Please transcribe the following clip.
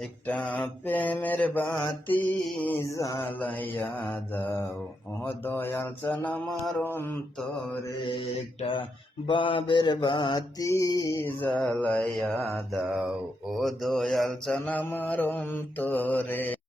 একটা প্রেমের বাতি জ্বালাইয়া দাও ও দয়াল চান আমার অন্তরে, একটা বাবের বাতি জ্বালাইয়া দাও ও দয়াল চান আমার অন্তরে।